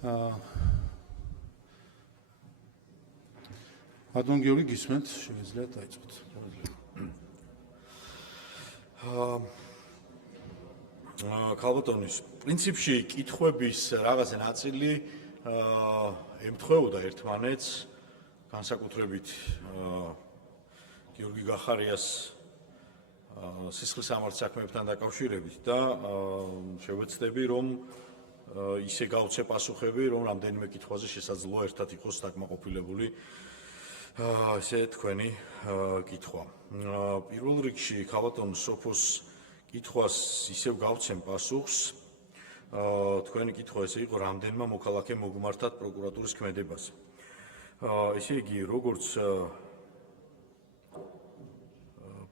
ბატონ გიორგი გისმენთ, შეგიძლიათ დაიწყოთ. ქალბატონის პრინციპში კითხვების რაღაცა ნაწილი ემთხვეოდა ერთმანეთს, განსაკუთრებით გიორგი გახარიას სისხლისამართლ საქმეებთან დაკავშირებით და შევეცდები რომ ისე გავცე პასუხები, რომ რამდენიმე კითხვაზე შესაძლოა ერთად იყოს დაკმაყოფილებული ესე თქვენი კითხვა. პირველ რიგში ქალბატონ სოფოს კითხვას ისევ გავცემ პასუხს. თქვენი კითხვა ესე იყო, რამდენმა მოქალაქემ მოგმართათ პროკურატურის ქმედებაზე. ესე იგი, როგორც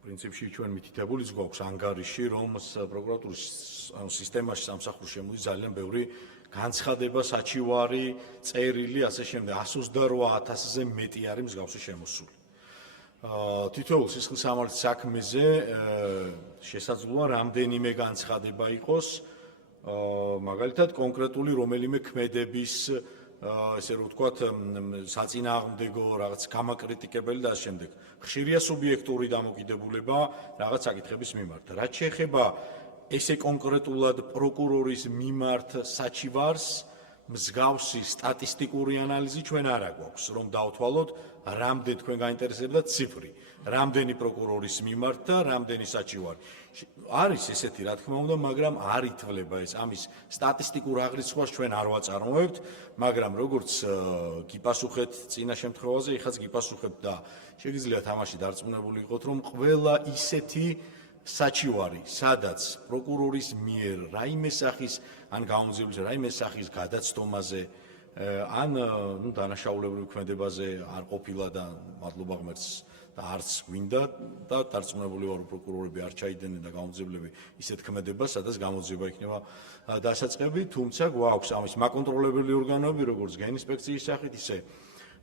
პრინციპში ჩვენ მითითებულიც გვაქვს ანგარიში, რომ პროკურატურის სისტემაში სამსახურში შემოდის ძალიან ბევრი განცხადება, საჩივარი, წერილი, ასე შემდეგ 128,000-ზე მეტი არის მსგავსი შემოსული. თითოეულ სისხლისამართლის საქმეზე შესაძლოა რამდენიმე განცხადება იყოს, მაგალითად კონკრეტული რომელიმე ქმედების ესე რომ ვთქვათ, საწინააღმდეგო რაღაც გამაკრიტიკებელი და ამ შემდეგ. ხშირია სუბიექტური დამოკიდებულება რაღაც საკითხების მიმართ. რაც შეეხება ესე კონკრეტულად პროკურორის მიმართ საჩივარს, მსგავსი სტატისტიკური ანალიზი ჩვენ არ აგვაქვს, რომ დავთვალოთ, რამდენი თქვენ გაინტერესებდა ციფრი, რამდენი პროკურორის მიმართ და რამდენი საჩივარი. არის ესეთი, რა თქმა უნდა, მაგრამ არ ითვლება ეს ამის სტატისტიკურ აღრიცხვას ჩვენ არ ვაწარმოებთ, მაგრამ როგორც გიპასუხეთ წინა შემთხვევაზე, ეხაც გიპასუხებთ და შეგიძლიათ ამაში დარწმუნებული იყოთ, რომ ყველა ისეთი საჩივარი, სადაც პროკურორის მიერ რაიმე სახის ან გამოძიების რაიმე სახის გადაცდომაზე ან დანაშაულებრივ ქმედებაზე არ ყოფილა და მადლობა ღმერთს და არც გვინდა და დარწმუნებული ვარ, რომ პროკურორები არ ჩაიდნენ და გამოძიებლები ისეთ ქმედებას, სადაც გამოძიება იქნება დასაწყები, თუმცა გვაქვს ამის მაკონტროლებელი ორგანოები, როგორც გენინსპექციის სახით, ისე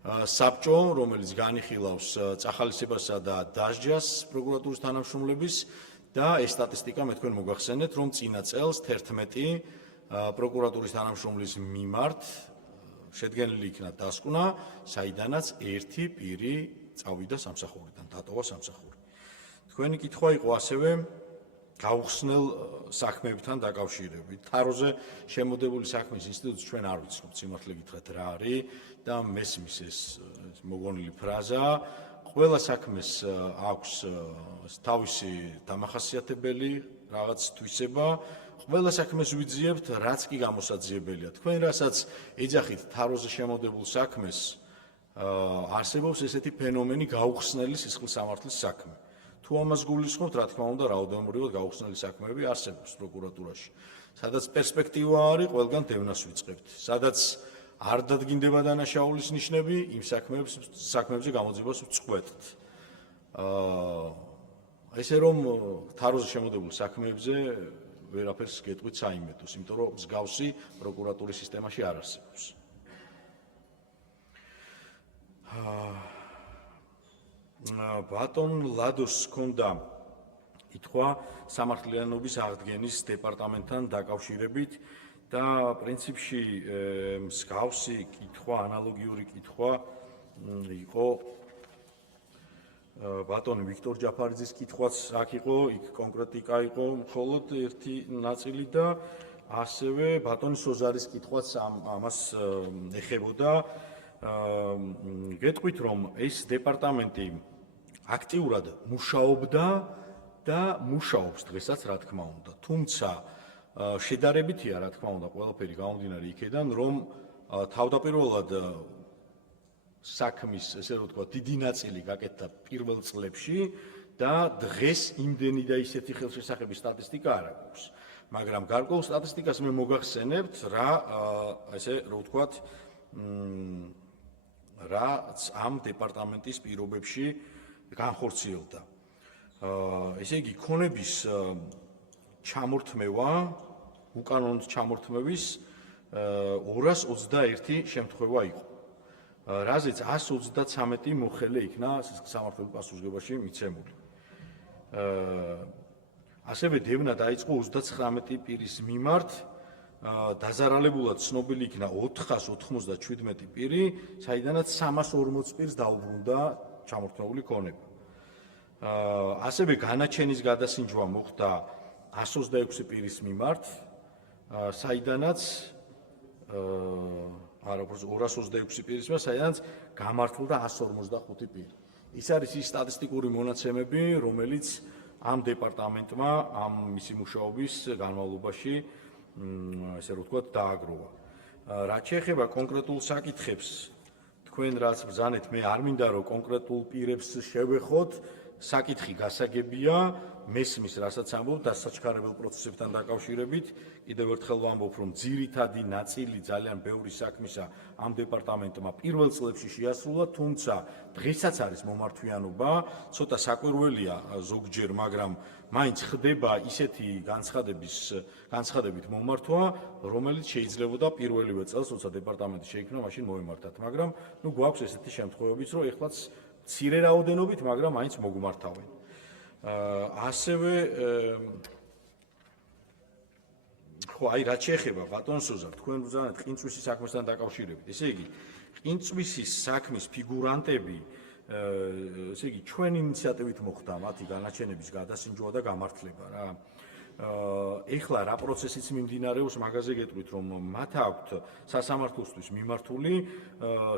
საბჭო, რომელიც განიხილავს წახალისებასა და დასჯას პროკურატურის თანამშრომლების და ეს სტატისტიკა მე თქვენ მოგახსენეთ, რომ წინა წელს 11 პროკურატურის თანამშრომლის მიმართ შედგენილი იქნა დასკვნა, საიდანაც ერთი პირი წავიდა სამსახურიდან, დატოვა სამსახური. თქვენი კითხვა იყო ასევე გაუხსნელ საქმეებთან დაკავშირებით. თაროზე შემოდებული საქმის ინსტიტუტს ჩვენ არ ვიცნობთ, სიმართლე გითხრათ რა არის და მესმის ეს მოგონილი ფრაზა. ყველა საქმეს აქვს თავისი დამახასიათებელი რაღაც თვისება. ყველა საქმეს ვიძიებთ, რაც კი გამოსაძიებელია. თქვენ რასაც ეძახით თაროზე შემოდებულ საქმეს, არსებობს ესეთი ფენომენი გაუხსნელი სისხლისამართლის საქმე. თუ ამას გულისხმობთ, რა თქმა უნდა, რაოდენობრივად გაუხსნელი საქმეები არსებობს პროკურატურაში. სადაც პერსპექტივა არის, ყველგან დევნას ვიწყებთ. სადაც არ დადგინდება დანაშაულის ნიშნები, იმ საქმეებზე გამოძიებას ვწყვეტთ. ესე რომ თაროზე შემოდებულ საქმეებზე ვერაფერს გეტყვით საიმედოს, იმიტომ რომ მსგავსი პროკურატურის სისტემაში არ არსებობს. ბატონ ლადოს ჰქონდა კითხვა სამართლიანობის აღდგენის დეპარტამენტთან დაკავშირებით და პრინციპში მსგავსი კითხვა, ანალოგიური კითხვა იყო ბატონ ვიქტორ ჯაფარიძის კითხვაც აქ იყო, იქ კონკრეტიკა იყო მხოლოდ ერთი ნაწილი და ასევე ბატონ სოზარის კითხვაც ამას ეხებოდა. გეტყვით, რომ ეს დეპარტამენტი აქტიურად მუშაობდა და მუშაობს დღესაც, რა თქმა უნდა. თუმცა შედარებითია, რა თქმა უნდა, ყველაფერი გამომდინარე იქედან, რომ თავდაპირველად საქმის, ესე რომ ვთქვათ, დიდი ნაწილი გაკეთდა პირველ წლებში და დღეს იმდენი და ისეთი ხელშესახების სტატისტიკა არ აქვს. მაგრამ გარკვეულ სტატისტიკას მე მოგახსენებთ, რა ესე რომ ვთქვათ, რაც ამ დეპარტამენტის პირობებში განხორციელდა. ესე იგი, ქონების ჩამორთმევა, უკანონოდ ჩამორთმევის 221 შემთხვევა იყო. რაზეც 133 მოხელე იქნა სამართლებრივ პასუხისმგებაში მიცემული. ასევე დევნა დაიწყო 39 პირის მიმართ დაზარალებულად ცნობილი იქნა 497 პირი, საიდანაც 340 პირს დაუბრუნდა ჩამორთმეული ქონება. ასევე განაჩენის გადასინჯვა მოხდა 126 პირის მიმართ, საიდანაც 226 პირის მიმართ, საიდანაც გამართლდა 155 პირი. ის არის ის სტატისტიკური მონაცემები, რომელიც ამ დეპარტამენტმა ამ მისი მუშაობის განმავლობაში ესე რომ ვთქვათ დააგროვა. რაც შეეხება კონკრეტულ საკითხებს, თქვენ რაც ბრძანეთ, მე არ მინდა რომ კონკრეტულ პირებს შევეხოთ, საკითხი გასაგებია, მესმის რასაც ამბობ დასაჩქარებელ პროცესებთან დაკავშირებით. კიდევ ერთხელ ვამბობ, რომ ძირითადი ნაწილი ძალიან ბევრი საქმისა ამ დეპარტამენტმა პირველ წლებში შეასრულა, თუმცა დღესაც არის მომართვიანობა, ცოტა საკვირველია ზოგჯერ, მაგრამ მაინც ხდება ისეთი განცხადებით მომართვა, რომელიც შეიძლებოდა პირველივე წელს, როცა დეპარტამენტი შეიქმნა, მაშინ მოემართათ, მაგრამ გვაქვს ესეთი შემთხვევებიც, რომ ეხლაც მცირე რაოდენობით, მაგრამ მაინც მოგმართავენ. ასევე ხო, აი რაც შეეხება ბატონ სუზა, თქვენ ბრძანეთ ყინწვისის საქმესთან დაკავშირებით. ესე იგი, ყინწვისის საქმის ფიგურანტები, ესე იგი, ჩვენ ინიციატივით მოხდა მათი განაჩენების გადასინჯვა და გამართლება რა. ეხლა რა პროცესიც მიმდინარეობს, მაგაზე გეტყვით, რომ მათ აქვთ სასამართლოსთვის მიმართული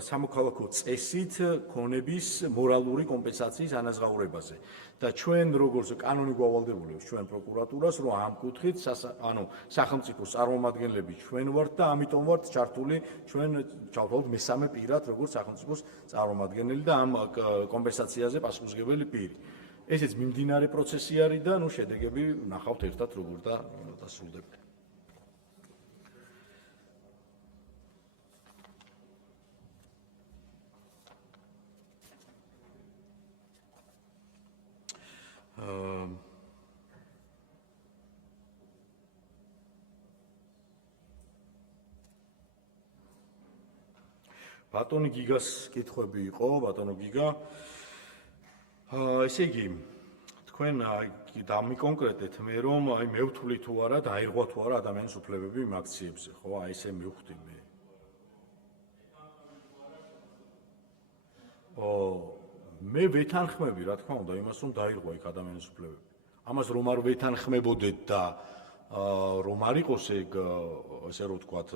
სამოქალაქო წესით ქონების მორალური კომპენსაციის ანაზღაურებაზე. და ჩვენ როგორც კანონი გვავალდებულებს ჩვენ პროკურატურას, რომ ამ კუთხით სახელმწიფოს წარმომადგენლები ჩვენ ვართ და ამიტომ ვართ ჩართული ჩვენ ჩავთვალოთ მესამე პირად, როგორც სახელმწიფოს წარმომადგენელი და ამ კომპენსაციაზე პასუხისმგებელი პირი. ესეც მიმდინარე პროცესი არის და შედეგები ნახავთ ერთად როგორ დასრულდება. ბატონი გიგას კითხვები იყო, ბატონო გიგა. ესე იგი, თქვენ დამიკონკრეტეთ მე რომ მე ვთვლი თუ არა, დაირღვა თუ არა ადამიანის უფლებები იმ აქციებზე, ხო? აი ესე მივხვდი მე. მე ვეთანხმები, რა თქმა უნდა, იმას რომ დაირღვა იქ ადამიანის უფლებები. ამას რომ არ ვეთანხმებოდეთ და რომ არ იყოს ეგ ესე რომ ვთქვათ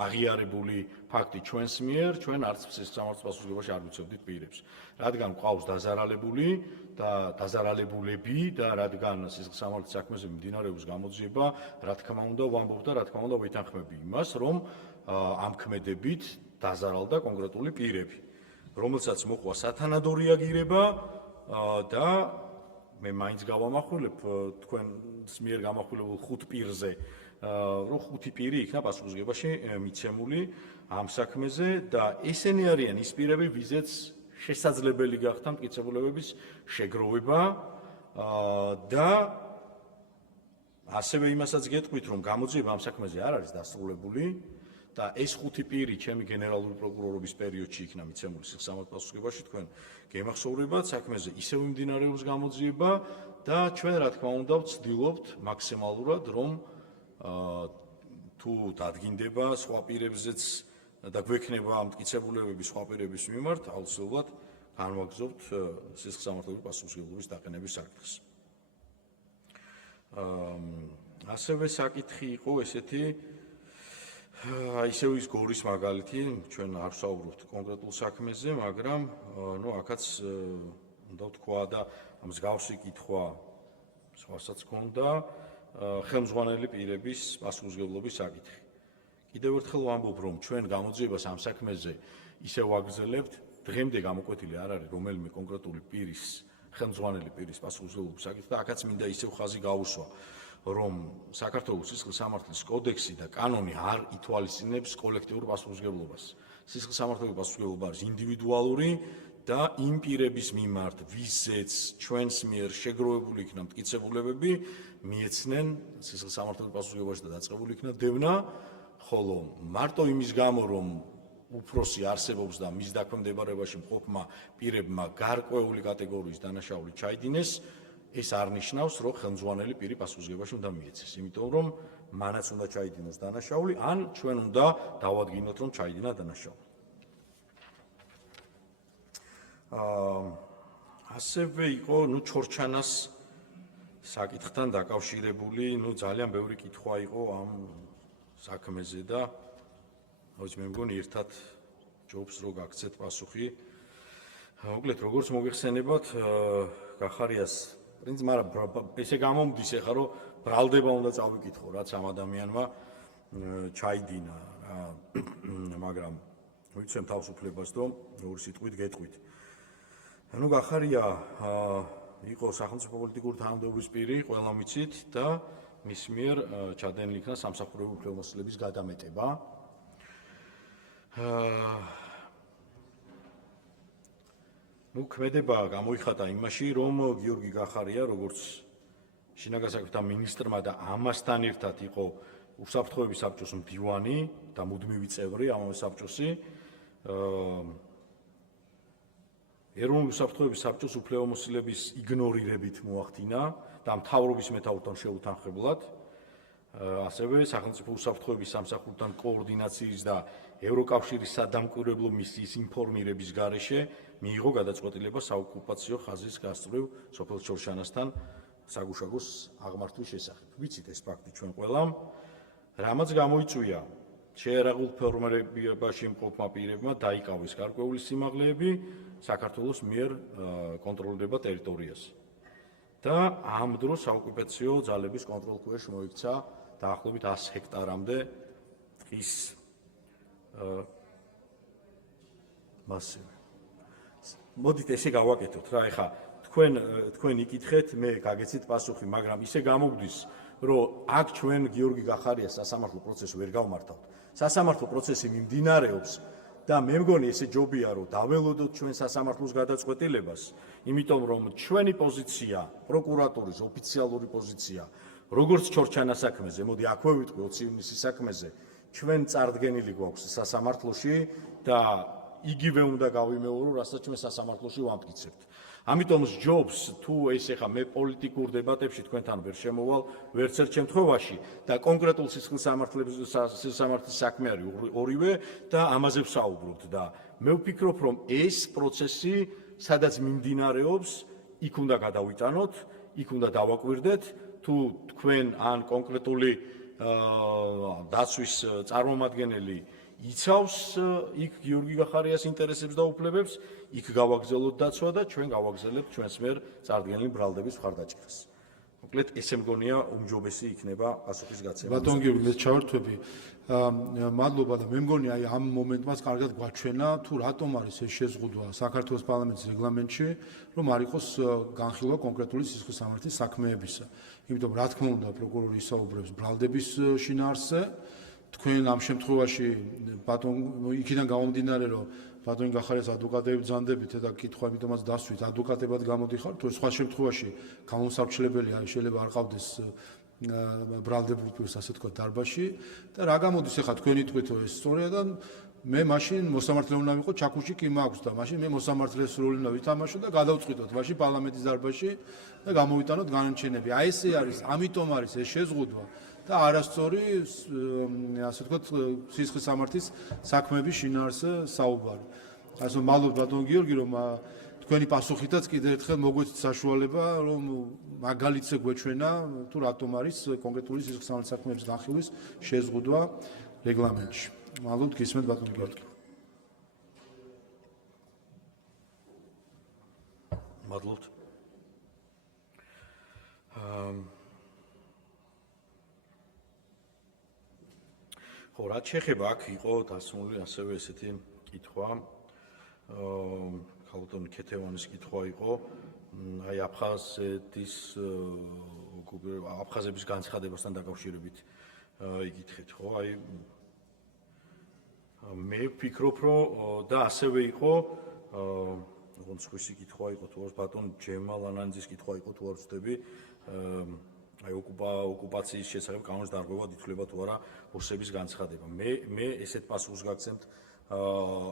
აღიარებული ფაქტი ჩვენს მიერ, ჩვენ არც სამართლის პასუხისმგებლობაში არ ვიცოდით პირებს. რადგან ყავს დაზარალებული და დაზარალებულები და რადგან სამართლის საქმეზე მიმდინარეობს გამოძიება, რა თქმა უნდა ვამბობ და რა თქმა უნდა ვეთანხმები იმას, რომ ამ ქმედებით დაზარალდა კონკრეტული პირები, რომელსაც მოყვა სათანადო რეაგირება და მე მაინც გავამახვილებ თქვენს მიერ გამახვილებულ 5 პირზე, რომ 5 პირი იქნა პასუხისმგებლობაში მიცემული ამ საქმეზე და ესენი არიან ის პირები, ვიზეც შესაძლებელი გახდა მტკიცებულებების შეგროვება და ასევე იმასაც გეტყვით, რომ გამოძიება ამ საქმეზე არ არის დასრულებული და ეს 5 პირი ჩემი გენერალური პროკურორობის პერიოდში იქნა მიცემული სამართლის პასუხისმგებლობაში, თქვენ გემახსოვრებათ, საქმეზე ისევ მიმდინარეობს გამოძიება და ჩვენ რა თქმა უნდა ვცდილობთ მაქსიმალურად, რომ თუ დადგინდება სხვა პირებზეც და გვექნება მტკიცებულებები სხვა პირების მიმართ, აუცილებლად განვაგრძობთ სამართლებრივი პასუხისმგებლობის დაყენების საკითხს. ასევე საკითხი იყო ესეთი, ისევ ის გორის მაგალითი, ჩვენ არ ვსაუბრობთ კონკრეტულ საქმეზე, მაგრამ აქაც უნდა ვთქვა და მსგავსი კითხვა სხვასაც ჰქონდა, ხელმძღვანელი პირების პასუხისმგებლობის საკითხი. კიდევ ერთხელ ვამბობ, რომ ჩვენ გამოძიებას ამ საქმეზე ისევ ვაგრძელებთ, დღემდე გამოკვეთილი არ არის რომელიმე კონკრეტული პირის, ხელმძღვანელი პირის პასუხისმგებლობის საკითხი და აქაც მინდა ისევ ხაზი გაუსვა, რომ საქართველოს სისხლის სამართლის კოდექსი და კანონი არ ითვალისწინებს კოლექტიურ პასუხისმგებლობას. სისხლის სამართლის პასუხისმგებლობა არის ინდივიდუალური და იმ პირების მიმართ, ვიზეც ჩვენს მიერ შეგროვებული იქნა მტკიცებულებები, მიეცნენ სისხლის სამართლის პასუხისმგებლობაში და დაწყებული იქნა დევნა, ხოლო მარტო იმის გამო, რომ უფროსი არსებობს და მის დაქვემდებარებაში მყოფმა პირებმა გარკვეული კატეგორიის დანაშაული ჩაიდინეს, ეს არ ნიშნავს, რომ ხელმძღვანელი პირი პასუხისმგებაში უნდა მიეცეს, იმიტომ რომ მანაც უნდა ჩაიდინოს დანაშაული, ან ჩვენ უნდა დავადგინოთ, რომ ჩაიდინა დანაშაული. ასევე იყო, ჩორჩანას საკითხთან დაკავშირებული, ძალიან ბევრი კითხვა იყო ამ საქმეზე და მე მგონი ერთად ჯობს რომ გაგცეთ პასუხი. მოკლედ, როგორც მოგეხსენებათ, გახარიას პრინციპი, მაგრამ ესე გამომდის ახლა, რომ ბრალდება უნდა წავიკითხო, რაც ამ ადამიანმა ჩაიდინა, მაგრამ მივცემ თავისუფლებას, რომ ორი სიტყვით გეტყვით. გახარია იყო სახელმწიფო პოლიტიკური თანამდებობის პირი, ყველა მიცით და მის მიერ ჩადენილი იქნა სამსახურებრივი უფლებამოსილების გადამეტება. ქმედება გამოიხატა იმაში, რომ გიორგი გახარია, როგორც შინაგან საქმეთა მინისტრმა და ამასთან ერთად იყო უსაფრთხოების საბჭოს მდივანი და მუდმივი წევრი ამავე საბჭოსი, ეროვნული უსაფრთხოების საბჭოს უფლებამოსილების იგნორირებით მოახდინა და მთავრობის მეთაურთან შეუთანხმებლად, ასევე სახელმწიფო უსაფრთხოების სამსახურთან კოორდინაციის და ევროკავშირის სადამკვირვებლო მისიის ინფორმირების გარეშე მიიღო გადაწყვეტილება საოკუპაციო ხაზის გასწვრივ სოფელ ჩორჩანასთან საგუშაგოს აღმართვის შესახებ. ვიცით ეს ფაქტი ჩვენ ყველამ, რამაც გამოიწვია შეერაღულ ფორმირებაში მყოფმა პირებმა დაიკავეს გარკვეული სიმაღლეები საქართველოს მიერ კონტროლირება ტერიტორიაზე. და ამ დროს საოკუპაციო ძალების კონტროლქვეშ მოიქცა დაახლოებით 100 ჰექტარამდე ტყის მასივი. მოდით ესე გავაკეთოთ რა, ეხლა თქვენ იკითხეთ, მე გაგეცით პასუხი, მაგრამ ისე გამოგდის, რომ აქ ჩვენ გიორგი გახარიას სასამართლო პროცესს ვერ გავმართავთ. სასამართლო პროცესი მიმდინარეობს და მე მგონი ესე ჯობია, რომ დაველოდოთ ჩვენ სასამართლოს გადაწყვეტილებას, იმიტომ რომ ჩვენი პოზიცია, პროკურატურის ოფიციალური პოზიცია, როგორც ჩორჩანას საქმეზე, მოდი აქვე ვიტყვი 20 ივნისის საქმეზე, ჩვენ წარდგენილი გვაქვს სასამართლოში და იგივე უნდა გავიმეორო, რასაც ჩვენ სასამართლოში ვამტკიცებთ. ამიტომ ჯობს თუ ეს ეხა მე პოლიტიკურ დებატებში თქვენთან ვერ შემოვალ ვერც ერთ შემთხვევაში და კონკრეტულ სისხლისამართლის საქმე არის ორივე და ამაზე ვსაუბრობთ და მე ვფიქრობ, რომ ეს პროცესი სადაც მიმდინარეობს, იქ უნდა გადავიტანოთ, იქ უნდა დავაკვირდეთ, თუ თქვენ ან კონკრეტული დაცვის წარმომადგენელი იცავს იქ გიორგი გახარიას ინტერესებს და უფლებებს, იქ გავაგზავნოთ დაცვა და ჩვენ გავაგზავნებთ ჩვენს მიერ წარდგენილი ბრალდების მხარდაჭერას. მოკლედ ესე მგონია უმჯობესი იქნება პასუხის გაცემა. ბატონ გიორგი, მე ჩავერთვები. მადლობა და მე მგონი აი ამ მომენტმაც კარგად გვაჩვენა თუ რატომ არის ეს შეზღუდვა საქართველოს პარლამენტის რეგლამენტში, რომ არ იყოს განხილვა კონკრეტული სისხლისამართლის საქმეებისა. იმიტომ რა თქმა უნდა პროკურორი ისაუბრებს ბრალდების შინაარსზე. თქვენ ამ შემთხვევაში ბატონ იქიდან გამომდინარე, რომ ბატონი გახარიას ადვოკატები ბრძანდებით და კითხვა, იმიტომაც დასვით ადვოკატებად გამოდიხართ, თუ სხვა შემთხვევაში გამოსარჩლებელია, შეიძლება არ ყავდეს ბრალდებულ პირს, ასე თქვა, დარბაზში და რა გამოდის ახლა თქვენი თქმით, რომ ეს სწორია და მე მაშინ მოსამართლე უნდა ვიყო, ჩაქუჩი კი მაქვს და მაშინ მე მოსამართლეს როლი უნდა ვითამაშო და გადავწყვიტოთ მაშინ პარლამენტის დარბაზში და გამოვიტანოთ განაჩენები. აი ესე არის, ამიტომ არის ეს შეზღუდვა. და არასწორი, ასე ვთქვათ, სისხლისამართლის საქმეების შინაარსზე საუბარი. ასე რომ მადლობთ ბატონ გიორგი, რომ თქვენი პასუხითაც კიდევ ერთხელ მოგვეცით საშუალება, რომ მაგალითზე გვეჩვენა, თუ რატომ არის კონკრეტული სისხლისამართლის საქმეების განხილვის შეზღუდვა რეგლამენტში. მადლობთ, გისმენთ ბატონ გიორგი. მადლობთ. ხო, რაც შეეხება აქ იყო დასმული ასევე ესეთი კითხვა, ქალბატონ ქეთევანის კითხვა იყო, აი აფხაზების განცხადებასთან დაკავშირებით იკითხეთ, ხო? აი მე ვფიქრობ, რომ და ასევე იყო ოღონდ სხვისი კითხვა იყო, თუ არ ბატონ ჯემალ ანანძის კითხვა იყო, თუ არ ვცდები, აი ოკუპაციის შესახებ კანონის დარღვევად ითვლება თუ არა ოსების განცხადება. მე ესეთ პასუხს გაგცემთ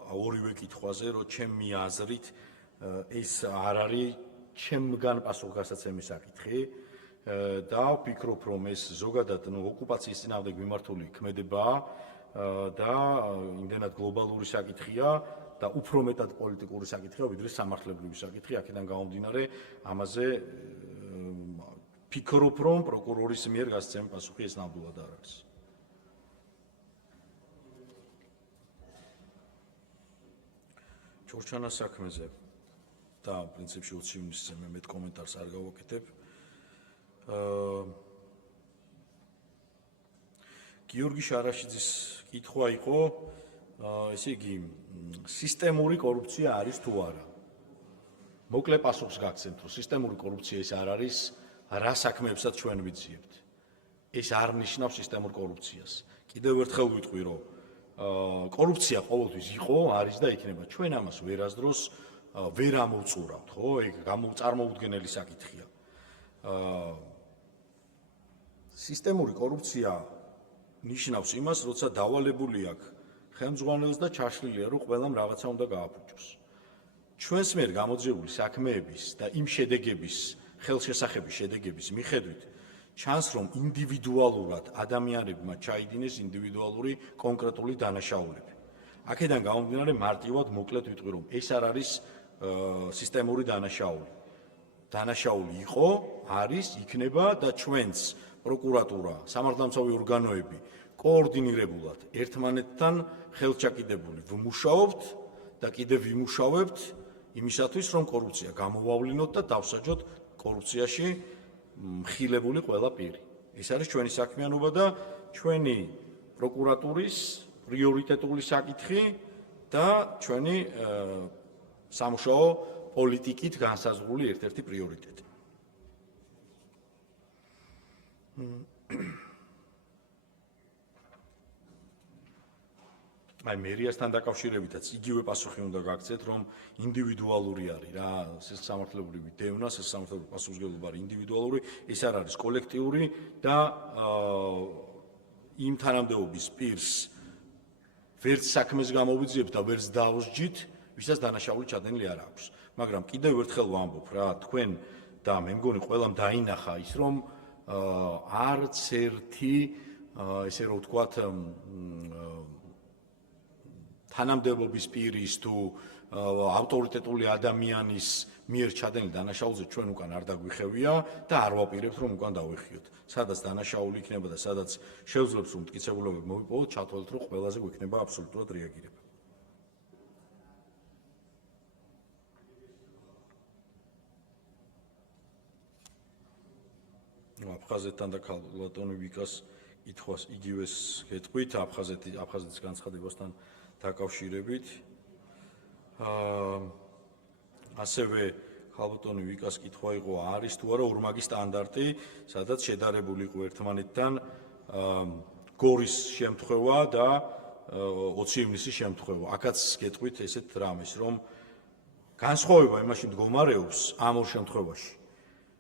ორივე კითხვაზე, რომ ჩემი აზრით ეს არ არის ჩემგან პასუხგასაცემი საკითხი და ვფიქრობ, რომ ეს ზოგადად ოკუპაციის წინააღმდეგ მიმართული ქმედებაა და იმდენად გლობალური საკითხია და უფრო მეტად პოლიტიკური საკითხია, ვიდრე სამართლებრივი საკითხი. აქედან გამომდინარე, ამაზე ვფიქრობ, რომ პროკურორის მიერ გასცემი პასუხი ეს ნამდვილად არ არის. ჩორჩანას საქმეზე და პრინციპში უცივნისზე მე მეტ კომენტარს არ გავაკეთებ. გიორგი შარაშიძის კითხვა იყო, ესე იგი, სისტემური კორუფცია არის თუ არა. მოკლე პასუხს გაგცემთ, რომ სისტემური კორუფცია ეს არ არის, რა საქმეებსაც ჩვენ ვიციებთ. ეს არ ნიშნავს სისტემურ კორუფციას. კიდევ ერთხელ ვიტყვი, რომ კორუფცია ყოველთვის იყო, არის და იქნება. ჩვენ ამას ვერასდროს ვერ ამოვწურავთ, ხო? ეგ წარმოუდგენელი საკითხია. სისტემური კორუფცია ნიშნავს იმას, როცა დავალებული აქვს ხელმძღვანელს და ჩაშლილია, რომ ყველამ რაღაცა უნდა გააფუჭოს. ჩვენს მიერ გამოძიებული საქმეების და იმ შედეგების, ხელშესახების შედეგების მიხედვით ჩანს, რომ ინდივიდუალურად ადამიანებმა ჩაიდინეს ინდივიდუალური კონკრეტული დანაშაულები. აქედან გამომდინარე, მარტივად მოკლედ ვიტყვი, რომ ეს არ არის სისტემური დანაშაული. დანაშაული იყო, არის, იქნება და ჩვენც პროკურატურა, სამართალდამცავი ორგანოები კოორდინირებულად ერთმანეთთან ხელჩაკიდებული ვმუშაობთ და კიდევ ვიმუშავებთ იმისათვის, რომ კორუფცია გამოვავლინოთ და დავსაჯოთ კორუფციაში მხილებული ყველა პირი. ეს არის ჩვენი საქმიანობა და ჩვენი პროკურატურის პრიორიტეტული საკითხი და ჩვენი სამუშაო პოლიტიკით განსაზღვრული ერთ-ერთი პრიორიტეტი. აი მერიასთან დაკავშირებითაც იგივე პასუხი უნდა გაგცეთ, რომ ინდივიდუალური არის რა, სამართლებრივი დევნა, სამართლებრივი პასუხისმგებლობა არის ინდივიდუალური, ეს არ არის კოლექტიური და იმ თანამდებობის პირს ვერც საქმეს გამოვიძიებთ და ვერც დავსჯით, ვისაც დანაშაული ჩადენილი არ აქვს. მაგრამ კიდევ ერთხელ ვამბობ რა, თქვენ და მე მგონი ყველამ დაინახა ის, რომ არც ერთი ესე რომ ვთქვათ თანამდებობის პირის თუ ავტორიტეტული ადამიანის მიერ ჩადენილ დანაშაულზე ჩვენ უკან არ დაგვიხევია და არ ვაპირებთ, რომ უკან დავიხიოთ. სადაც დანაშაული იქნება და სადაც შევძლებს, რომ მტკიცებულებები მოვიპოვოთ, ჩათვალეთ, რომ ყველაზე გვექნება აბსოლუტურად რეაგირება. აფხაზეთთან და ქალბატონი ვიკას კითხვას იგივეს გეტყვით, აფხაზეთის განცხადებასთან დაკავშირებით. ასევე ქალბატონი ვიკას კითხვა იყო, არის თუ არა ორმაგი სტანდარტი, სადაც შედარებული იყო ერთმანეთთან გორის შემთხვევა და 20 ივნისის შემთხვევა. აქაც გეტყვით ესეთ რამეს, რომ განსხვავება იმაში მდგომარეობს ამ ორ შემთხვევაში.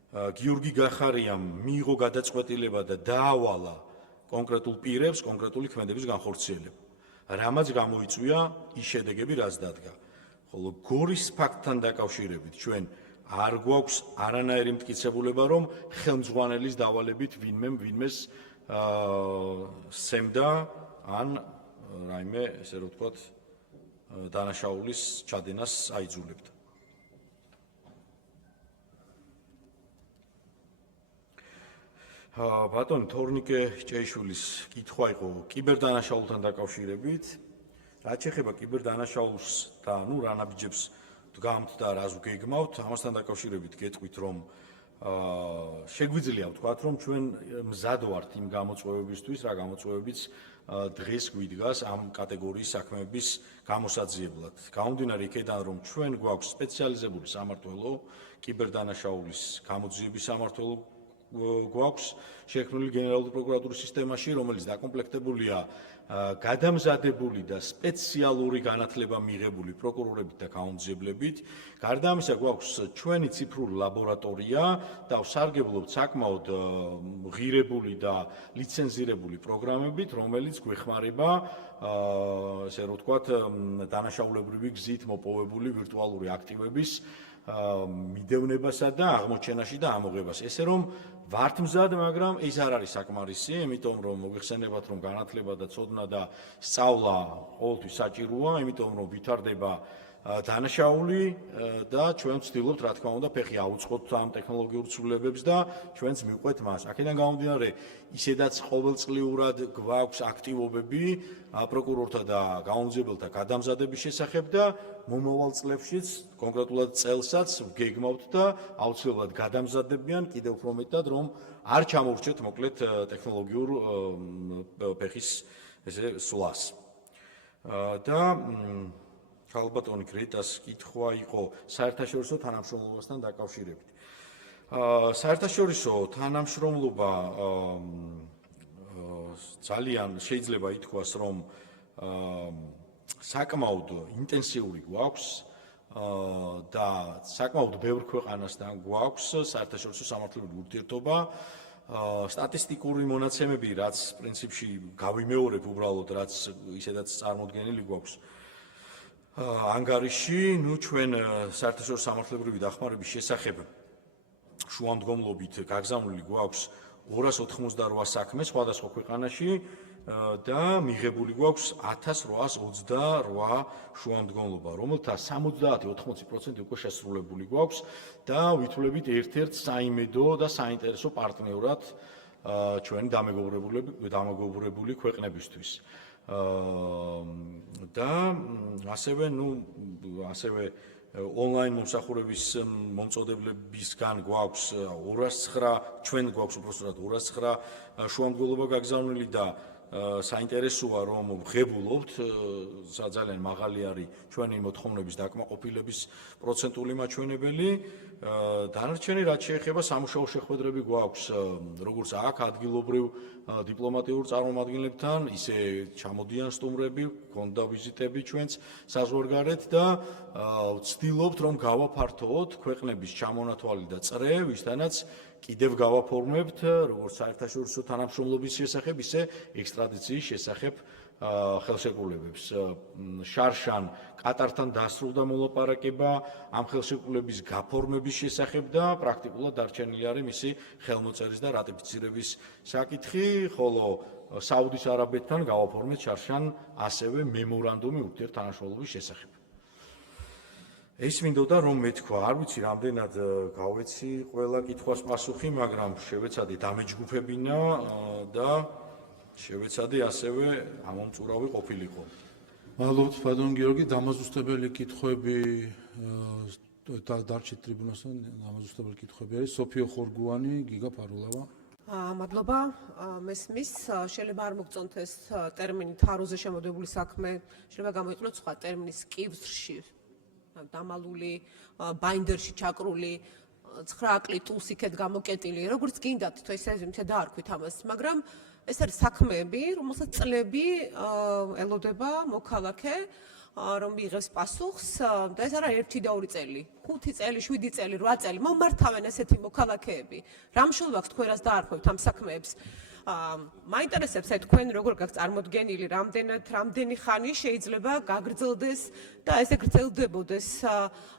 გიორგი გახარიამ მიიღო გადაწყვეტილება და დაავალა კონკრეტულ პირებს კონკრეტული ქმედების განხორციელება. რამაც გამოიწვია ის შედეგები, რაც დადგა. ხოლო გორის ფაქტთან დაკავშირებით ჩვენ არ გვაქვს არანაირი მტკიცებულება, რომ ხელმძღვანელის დავალებით ვინმეს სცემდა ან რაიმე, ესე რომ ვთქვათ, დანაშაულის ჩადენას აიძულებდა. ბატონი თორნიკე ჭეიშვილის კითხვა იყო კიბერდანაშაულთან დაკავშირებით. რაც შეეხება კიბერდანაშაულს და რა ნაბიჯებს დგამთ და რას ვგეგმავთ, ამასთან დაკავშირებით გეტყვით, რომ შეგვიძლია ვთქვათ, რომ ჩვენ მზად ვართ იმ გამოწვევებისთვის, რა გამოწვევებიც დღეს გვიდგას ამ კატეგორიის საქმეების გამოსაძიებლად. გამომდინარე იქედან, რომ ჩვენ გვაქვს სპეციალიზებული სამმართველო, კიბერდანაშაულის გამოძიების სამმართველო გვაქვს შექმნილი გენერალური პროკურატურის სისტემაში, რომელიც დაკომპლექტებულია გადამზადებული და სპეციალური განათლება მიღებული პროკურორებით და გაუმძიებლებით. გარდა ამისა, გვაქვს ჩვენი ციფრული ლაბორატორია და ვსარგებლობთ საკმაოდ ღირებული და ლიცენზირებული პროგრამებით, რომელიც გვეხმარება ესე რომ ვთქვათ, დანაშაულებრივი გზით მოპოვებული ვირტუალური აქტივების მიდევნებასა და აღმოჩენაში და ამოღებას. ესე რომ ვართ მზად, მაგრამ ეს არ არის საკმარისი, იმიტომ რომ მოიხსენებათ რომ განათლება და ცოდნა და სწავლა ყოველთვის საჭიროა, იმიტომ რომ ვითარდება დანაშაული და ჩვენ ვცდილობთ რა თქმა უნდა ფეხი აუწყოთ ამ ტექნოლოგიურ ცვლილებებს და ჩვენც მივყვეთ მას. აქედან გამომდინარე, ისედაც ყოველწლიურად გვაქვს აქტივობები პროკურორთა და გაუმძებელთა გადამზადების შესახებ და მომავალ წლებშიც, კონკრეტულად წელსაც ვგეგმავთ და აუცილებლად გადამზადებიან კიდევ უფრო მეტად, რომ არ ჩამოვრჩეთ მოკლედ ტექნოლოგიურ ფეხის ესე სვლას. და ქალბატონი გრეტას კითხვა იყო საერთაშორისო თანამშრომლობასთან დაკავშირებით. საერთაშორისო თანამშრომლობა ძალიან შეიძლება ითქვას, რომ საკმაოდ ინტენსიური გვაქვს და საკმაოდ ბევრ ქვეყანასთან გვაქვს საერთაშორისო სამართლებრივი ურთიერთობა. სტატისტიკური მონაცემები, რაც პრინციპში გავიმეორებ უბრალოდ, რაც ისედაც წარმოდგენილი გვაქვს ანგარიში, ჩვენ საერთაშორისო სამართლებრივი დახმარების შესახებ შუამდგომლობით გაგზავნილი გვაქვს 288 საქმე სხვადასხვა ქვეყანაში და მიღებული გვაქვს 1828 შუამდგომლობა, რომელთა 70-80% უკვე შესრულებული გვაქვს და ვითვლებით ერთ-ერთ საიმედო და საინტერესო პარტნიორად ჩვენი დამეგობრებული ქვეყნებისთვის. და ასევე ონლაინ მომსახურების მომწოდებლებისგან გვაქვს 209, ჩვენ გვაქვს უпростоრად 209 შუამდგომლობა გაგზავნილი და საინტერესოა რომ ვღებულობთ, ძალიან მაღალი არის ჩვენი მოთხოვნების დაკმაყოფილების პროცენტული მაჩვენებელი. დანარჩენი რაც შეეხება სამუშაო შეხვედრები გვაქვს როგორც აქ ადგილობრივ დიპლომატიურ წარმომადგენლებთან, ისე ჩამოდიან სტუმრები, გქონდა ვიზიტები ჩვენც საზღვარგარეთ და ვცდილობთ რომ გავაფართოვოთ ქვეყნების ჩამონათვალი და წრე, ვისთანაც კიდევ გავაფორმებთ როგორც საერთაშორისო თანამშრომლობის შესახებ, ისე ექსტრადიციის შესახებ ხელშეკრულებებს. შარშან კატართან დასრულდა მოლაპარაკება ამ ხელშეკრულების გაფორმების შესახებ და პრაქტიკულად დარჩენილი არის მისი ხელმოწერის და რატიფიცირების საკითხი, ხოლო საუდის არაბეთთან გავაფორმეთ შარშან ასევე მემორანდუმი ურთიერთთანამშრომლობის შესახებ. ეს მინდოდა რომ მეთქვა, არ ვიცი რამდენად გავეცი ყველა კითხვას პასუხი, მაგრამ შევეცადე დამეჯგუფებინა და შევეცადე ასევე ამომწურავი ყოფილიყო. მადლობთ ბატონ გიორგი, დამაზუსტებელი კითხვები დარჩით ტრიბუნასთან, დამაზუსტებელი კითხვები არის სოფიო ხორგუანი, გიგა პარულავა. მადლობა, მესმის, შეიძლება არ მოგწონთ ეს ტერმინი თაროზე შემოდებული საქმე, შეიძლება გამოიყენოთ სხვა ტერმინის კივრში, დამალული, ბაინდერში ჩაკრული, 9 ტულს იქეთ გამოკეტილი, როგორც გინდათ, თუ ესე დაარქვით ამას, მაგრამ ეს არის საქმეები, რომელსაც წლები ელოდება მოქალაქე, რომ მიიღებს პასუხს და ეს არა 1 და 2 წელი, 5 წელი, 7 წელი, 8 წელი მომართავენ ესეთი მოქალაქეები. რა მშობა აქვს თქვენ რას დაარქვევთ ამ საქმეებს? მაინტერესებს აი თქვენ როგორ გაქვს წარმოდგენილი, რამდენი ხანი შეიძლება გაგრძელდეს და ესე გრძელდებოდეს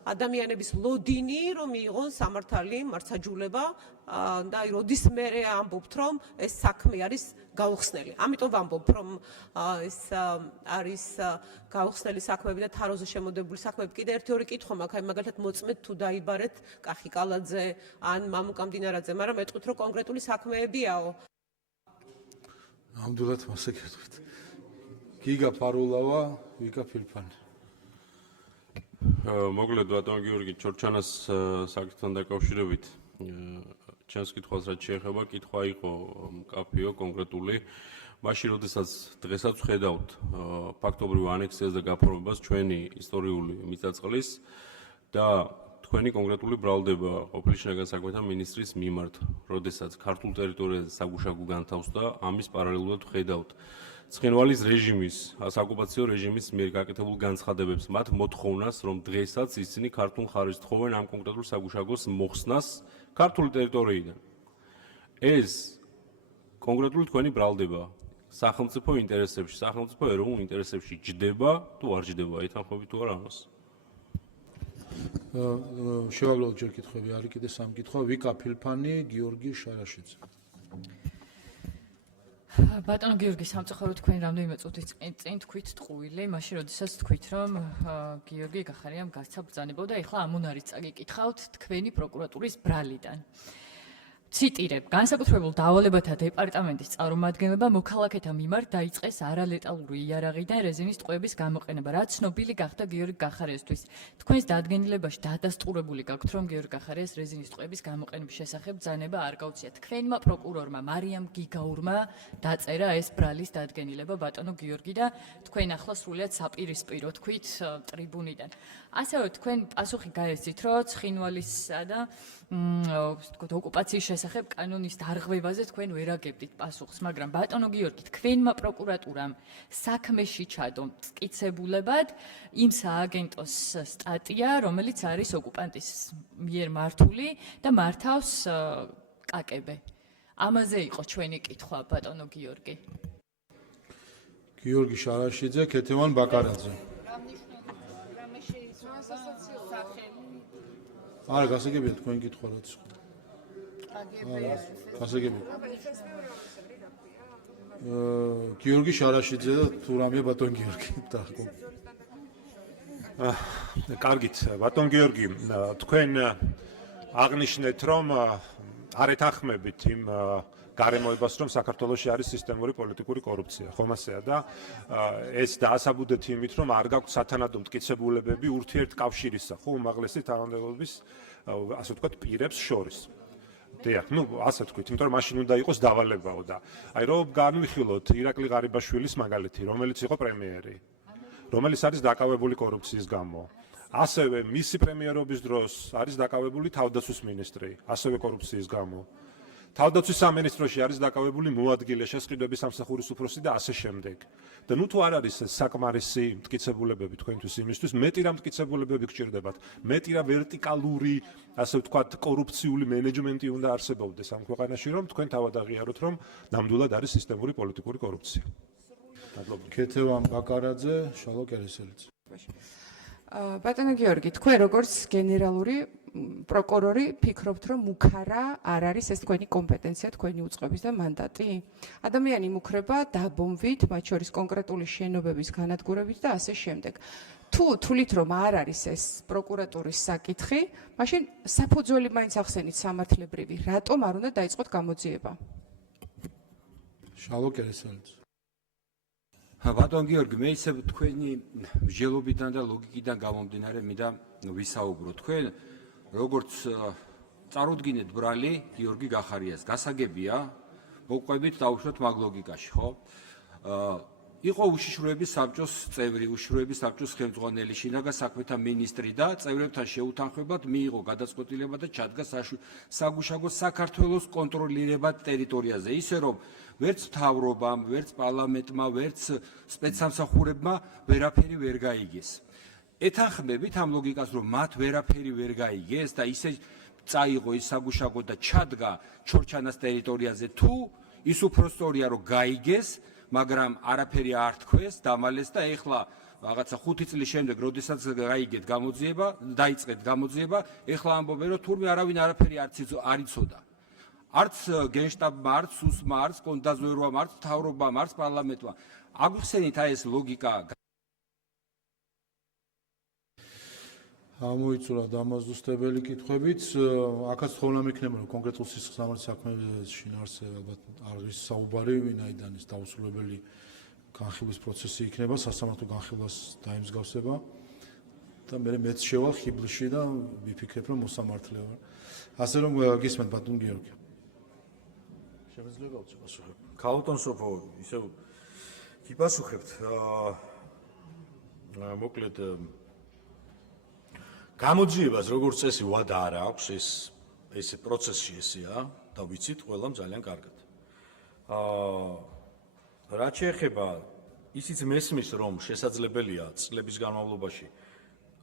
ადამიანების ლოდინი, რომ მიიღონ სამართალი, მართლმსაჯულება და აი როდის მერე ამბობთ, რომ ეს საქმე არის გაუხსნელი. ამიტომ ვამბობ, რომ ეს არის გაუხსნელი საქმეები და თაროზე შემოდებული საქმეები. კიდე ერთი კითხვა მაქვს, აი მაგალითად მოწმეთ თუ დაიბარეთ კახი კალაძე ან მამუკა მდინარაძე, მაგრამ ეტყვით, რომ კონკრეტული საქმეებიაო. ნამდვილად მასე გეტყვით. გიგა პარულავა, ვიკა ფილფანი. მოკლედ ბატონ გიორგი ჩორჩანას საკითხთან დაკავშირებით ჩემს კითხვას რაც შეეხება, კითხვა იყო მკაფიო, კონკრეტული. მაშინ, როდესაც დღესაც ვხედავთ ფაქტობრივ ანექსიას და გაფორმებას ჩვენი ისტორიული მიწაწყლის და თქვენი კონკრეტული ბრალდება ყოფილი შინაგან საქმეთა მინისტრის მიმართ, როდესაც ქართულ ტერიტორიაზე საგუშაგო განთავსდა, ამის პარალელურად ვხედავთ ცხინვალის რეჟიმის, საკუპაციო რეჟიმის მიერ გაკეთებულ განცხადებებს, მათ მოთხოვნას, რომ დღესაც ისინი ქართულ მხარეს თხოვენ ამ კონკრეტულ საგუშაგოს მოხსნას ქართული ტერიტორიიდან. ეს კონკრეტული თქვენი ბრალდება სახელმწიფო ინტერესებში, სახელმწიფო ეროვნულ ინტერესებში ჯდება თუ არ ჯდება, ეთანხმებით თუ არა ამას? შევაგროვოთ ჯერ კითხვები, არის კიდე სამი კითხვა. ვიკა ფილფანი, გიორგი შარაშიძე. ბატონო გიორგი, სამწუხაროდ თქვენ რამდენიმე წუთის წინ თქვით ტყუილი, მაშინ როდესაც თქვით, რომ გიორგი გახარიამ გასცა ბრძანებო და ეხლა ამონ არის წაგიკითხავთ თქვენი პროკურატურის ბრალიდან. ციტირებ, განსაკუთრებულ დავალებათა დეპარტამენტის წარმომადგენლობა მოქალაქეთა მიმართ დაიწყეს არალეტალური იარაღიდან რეზინის ტყვეების გამოყენება, რაც ცნობილი გახდა გიორგი გახარიასთვის. თქვენს დადგენილებაში დადასტურებული გაქვთ, რომ გიორგი გახარიას რეზინის ტყვეების გამოყენების შესახებ ბრძანება არ გაუწია. თქვენმა პროკურორმა მარიამ გიგაურმა დაწერა ეს ბრალის დადგენილება ბატონო გიორგი და თქვენ ახლა სრულიად საპირისპირო თქვით ტრიბუნიდან. ასევე თქვენ პასუხი გაეცით, რომ ცხინვალისა და ოკუპაციის შესახებ კანონის დარღვევაზე თქვენ ვერ აგებდით პასუხს, მაგრამ ბატონო გიორგი, თქვენმა პროკურატურამ საქმეში ჩადო მტკიცებულებად იმ სააგენტოს სტატია, რომელიც არის ოკუპანტის მიერ მართული და მართავს კაკები. ამაზე იყო ჩვენი კითხვა, ბატონო გიორგი. გიორგი შარაშიძე, ქეთევან ბაკარაძე. არა, გასაგებია თქვენ კითხვა რაც. გასაგებია. გიორგი შარაშიძე და თუ რამე ბატონ გიორგი და კარგით, ბატონ გიორგი, თქვენ აღნიშნეთ, რომ არ ეთანხმებით იმ გარემოებას, რომ საქართველოში არის სისტემური პოლიტიკური კორუფცია, ხომ ასეა და ეს დაასაბუდეთ იმით, რომ არ გაქვთ სათანადო მტკიცებულებები ურთიერთკავშირისა, ხო, უმაღლესი თანამდებობის, ასე ვთქვათ, პირებს შორის. დიახ, ასე ვთქვით, იმიტომ რომ მაშინ უნდა იყოს დავალებაო და აი რომ განვიხილოთ ირაკლი ღარიბაშვილის მაგალითი, რომელიც იყო პრემიერი, რომელიც არის დაკავებული კორუფციის გამო. ასევე მისი პრემიერობის დროს არის დაკავებული თავდაცვის მინისტრი, ასევე კორუფციის გამო. თავდაცვის სამინისტროში არის დაკავებული მოადგილე, შესყიდვების სამსახურის უფროსი და ასე შემდეგ. და თუ არ არის საკმარისი მტკიცებულებები თქვენთვის იმისთვის, მეტი რა მტკიცებულებები გჭირდებათ, მეტი რა ვერტიკალური, ასე ვთქვათ, კორუფციული მენეჯმენტი უნდა არსებობდეს ამ ქვეყანაში, რომ თქვენ თავად აღიაროთ, რომ ნამდვილად არის სისტემური პოლიტიკური კორუფცია. ქეთევან ბაკარაძე, შალო კერესელიძე. ბატონო გიორგი, თქვენ როგორც გენერალური პროკურორი ფიქრობთ, რომ მუქარა არ არის ეს თქვენი კომპეტენცია, თქვენი უწყების და მანდატი? ადამიანი იმუქრება დაბომბვით, მათ შორის კონკრეტული შენობების განადგურებით და ასე შემდეგ. თუ თვლით, რომ არ არის ეს პროკურატურის საკითხი, მაშინ საფუძველი მაინც ახსენით სამართლებრივი, რატომ არ უნდა დაიწყოთ გამოძიება? შალო კერესელიძე. ბატონ გიორგი, მე ისევ თქვენი მსჯელობიდან და ლოგიკიდან გამომდინარე მინდა ვისაუბრო. თქვენ როგორც წარუდგინეთ ბრალი გიორგი გახარიას, გასაგებია, მოყვებით დავუშვათ მაგ ლოგიკაში, ხო? იყო უშიშროების საბჭოს წევრი, უშიშროების საბჭოს ხელმძღვანელი, შინაგან საქმეთა მინისტრი და წევრებთან შეუთანხმებად მიიღო გადაწყვეტილება და ჩადგა საგუშაგო საქართველოს კონტროლირებად ტერიტორიაზე, ისე რომ ვერც მთავრობამ, ვერც პარლამენტმა, ვერც სპეცსამსახურებმა ვერაფერი ვერ გაიგეს. ეთანხმებით ამ ლოგიკას, რომ მათ ვერაფერი ვერ გაიგეს და ისე წაიღო ის საგუშაგო და ჩადგა ჩორჩანას ტერიტორიაზე, თუ ის უფრო სწორია, რომ გაიგეს, მაგრამ არაფერი არ თქვეს, დამალეს და ეხლა რაღაცა 5 წლის შემდეგ, როდესაც გაიგეთ გამოძიება, დაიწყეთ გამოძიება, ეხლა ამბობენ, რომ თურმე არავინ არაფერი არ იცოდა. არც გენშტაბმა, არც სუსმა, არც კონდაზვერვამ, არც მთავრობამ, არც პარლამენტმა. აგვიხსენით აი ეს ლოგიკა. ამოიწურა დამაზუსტებელი კითხვებით, აქაც თხოვნა მექნება, რომ კონკრეტულ სისხლსამართლის საქმეში ნარსე ალბათ არ არის საუბარი, ვინაიდან ეს დაუსრულებელი განხილვის პროცესი იქნება, სასამართლო განხილვას დაიმსგავსება და მეც შევალ ხიბლში და ვიფიქრებ, რომ მოსამართლე ვარ. ასე რომ გისმენთ ბატონ გიორგი. შემიძლია გავწევ. ქალბატონ სოფო, ისევ გიპასუხებთ. მოკლედ გამოძიებას როგორც წესი ვადა არ აქვს, ეს პროცესში ესეა და ვიცით ყველამ ძალიან კარგად. რაც შეეხება ისიც მესმის, რომ შესაძლებელია წლების განმავლობაში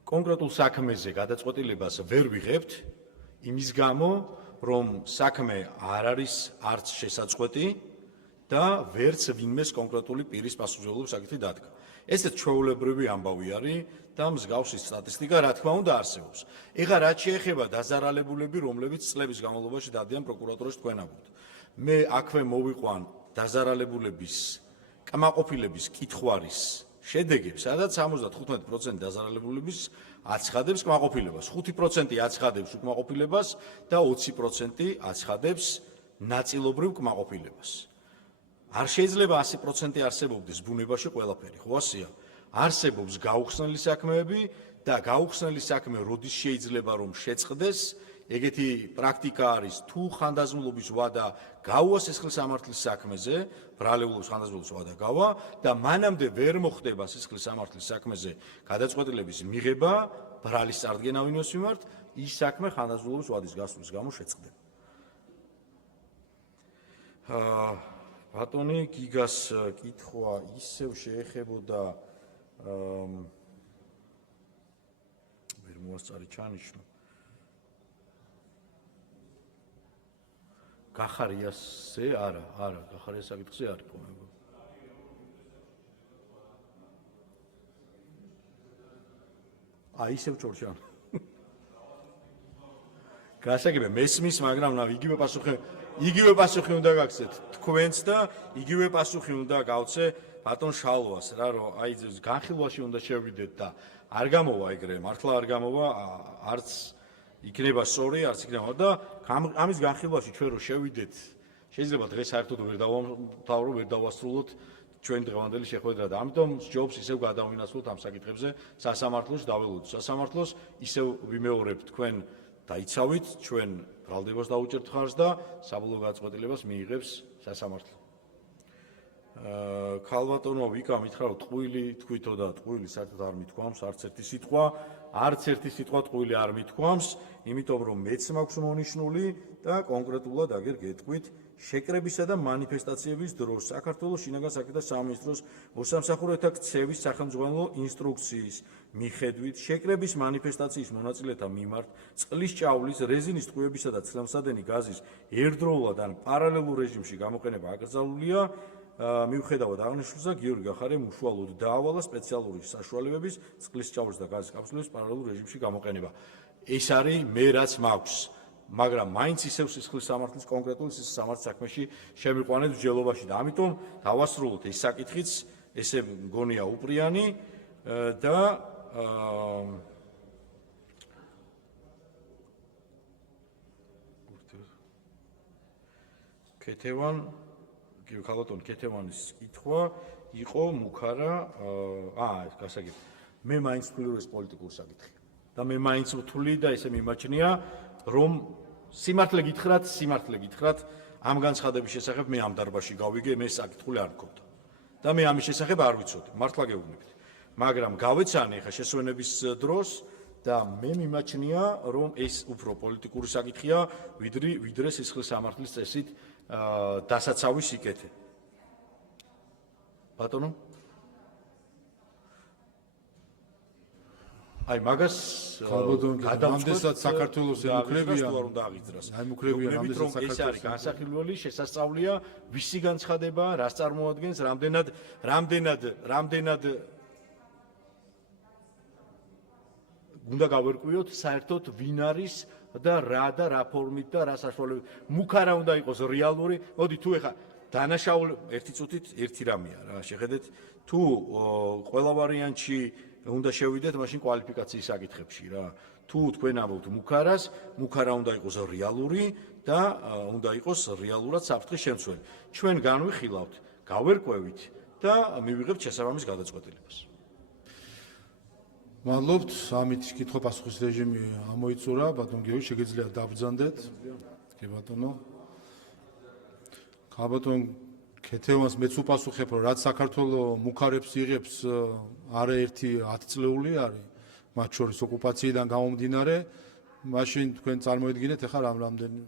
კონკრეტულ საქმეზე გადაწყვეტილებას ვერ ვიღებთ, იმის გამო, რომ საქმე არ არის არც შესაწყვეტი და ვერც ვინმეს კონკრეტული პირის პასუხისმგებლობის საკითხი დადგა. ესეც ჩვეულებრივი ამბავი არის და მსგავსი სტატისტიკა რა თქმა უნდა არსებობს. ეხლა რაც შეეხება დაზარალებულები, რომლებიც წლების განმავლობაში დადიან პროკურატურაში თქვენამდე. მე აქვე მოვიყვან დაზარალებულების კმაყოფილების კითხვარის შედეგებს, სადაც 75% დაზარალებულების აცხადებს კმაყოფილებას, 5% აცხადებს უკმაყოფილებას და 20% აცხადებს ნაწილობრივ კმაყოფილებას. არ შეიძლება 100% არსებობდეს ბუნებაში ყველაფერი, ხო ასეა? არსებობს გაუხსნელი საქმეები და გაუხსნელი საქმე როდის შეიძლება რომ შეწყდეს, ეგეთი პრაქტიკა არის თუ ხანდაზმულობის ვადა გაუვა სისხლის სამართლის საქმეზე, ბრალეულობის ხანდაზმულობის ვადა გავა და მანამდე ვერ მოხდება სისხლის სამართლის საქმეზე გადაწყვეტილების მიღება, ბრალის წარდგენა ვინმეს მიმართ, ის საქმე ხანდაზმულობის ვადის გასვლის გამო შეწყდება. ბატონი გიგას კითხვა ისევ შეეხებოდა ვერ მოასწარი ჩანიშნო გახარიასზე არა გახარიას საკითხზე არ იყო მე ისევ ჩორჩან გასაგებია მესმის მაგრამ იგივე პასუხი უნდა გაგცეთ თქვენც და იგივე პასუხი უნდა გავცე ბატონ შალვას რა რომ აი განხილვაში უნდა შევიდეთ და არ გამოვა ეგრე მართლა არ გამოვა არც იქნება სწორი არც იქნება და ამის განხილვაში ჩვენ რო შევიდეთ შეიძლება დღეს საერთოდ ვერ დავამთავრო ვერ დავასრულოთ ჩვენ დღევანდელი შეხვედრა და ამიტომ ჯობს ისევ გადავინაცვლოთ ამ საკითხებზე სასამართლოს დაველოდოთ სასამართლოს ისევ ვიმეორებთ თქვენ დაიცავით ჩვენ ბრალდებას დაუჭერთ ხარს და საბოლოო გადაწყვეტილებას მიიღებს სასამართლო ქალბატონო ვიკა მითხრა რომ ტყუილი თქვითო და ტყუილი საერთოდ არ მithქვამს არც ერთი სიტყვა ტყუილი არ მithქვამს იმიტომ რომ მეც მაქვს მონიშნული და კონკრეტულად აგერ გეტყვით შეკრებისა და მანიფესტაციების დროს საქართველოს შინაგან საქმეთა სამინისტროს მოსამსახურეთა ქცევის სახელმძღვანელო ინსტრუქციის მიხედვით შეკრების მანიფესტაციის მონაწილეთა მიმართ წყლის ჭაულის რეზინის ტყუებისა და ცხელმსადენი გაზის ერთდროულად ან პარალელურ რეჟიმში გამოყენება აკრძალულია მიუხედავად აღნიშნულისა გიორგი გახარიამ უშუალოდ დაავალა სპეციალური საშუალებების წყლის ჭაულის და გაზის კაფსულების პარალელურ რეჟიმში გამოყენება ეს არის მე რაც მაქვს მაგრამ მაინც ისევ სისხლის სამართლის კონკრეტული სისხლის სამართლის საქმეში შემიყვანეთ მსჯელობაში და ამიტომ დავასრულოთ ეს საკითხიც ესე მგონია უპრიანი და კეთევან ქალბატონ კეთევანის კითხვა იყო მუქარა ეს გასაგები მე მაინც ვთვლი რომ ეს პოლიტიკური საკითხია და მე მაინც ვთვლი და ესე მიმაჩნია რომ სიმართლე გითხრათ ამ განცხადების შესახებ მე ამ დარბაზში გავიგე მე საკითხული არ მქონდა და მე ამის შესახებ არ ვიცოდი მართლა გეუბნებით მაგრამ გავეცანი ხა შესვენების დროს და მე მიმაჩნია რომ ეს უფრო პოლიტიკური საკითხია ვიდრე სისხლის სამართლის წესით დასაცავი სიკეთე ბატონო აი მაგას ამდენსაც საქართველოს ემუქრებიან არ უნდა აღიძრას აი მუქრებიან ამდენსაც საქართველოს ეს არის განსახილველი შესასწავლია ვისი განცხადება რას წარმოადგენს რამდენად უნდა გავერკვიოთ საერთოდ ვინ არის და რა ფორმით და რა საშუალებით მუქარა უნდა იყოს რეალური მოდი თუ ეხა დანაშაული ერთი წუთით ერთი რამეა რა შეხედეთ თუ ყველა ვარიანტში უნდა შევიდეთ მაშინ კვალიფიკაციის საკითხებში რა თუ თქვენ ამბობთ მუქარა უნდა იყოს რეალური და უნდა იყოს რეალურად საფრთხის შემცველი ჩვენ განვიხილავთ გავერკვევით და მივიღებთ შესაბამის გადაწყვეტილებას მადლობთ ამით კითხვა-პასუხის რეჟიმი ამოიწურა ბატონ გიორგი შეგიძლიათ დავბრძანდეთ კი ბატონო ქალბატონ კეთევანს მეც უპასუხებ რომ რაც საქართველოს მუქარებს იღებს არაერთი 10 წლეული არის მათ შორის ოკუპაციიდან გამომდინარე მაშინ თქვენ წარმოედგინეთ ახლა რამდენი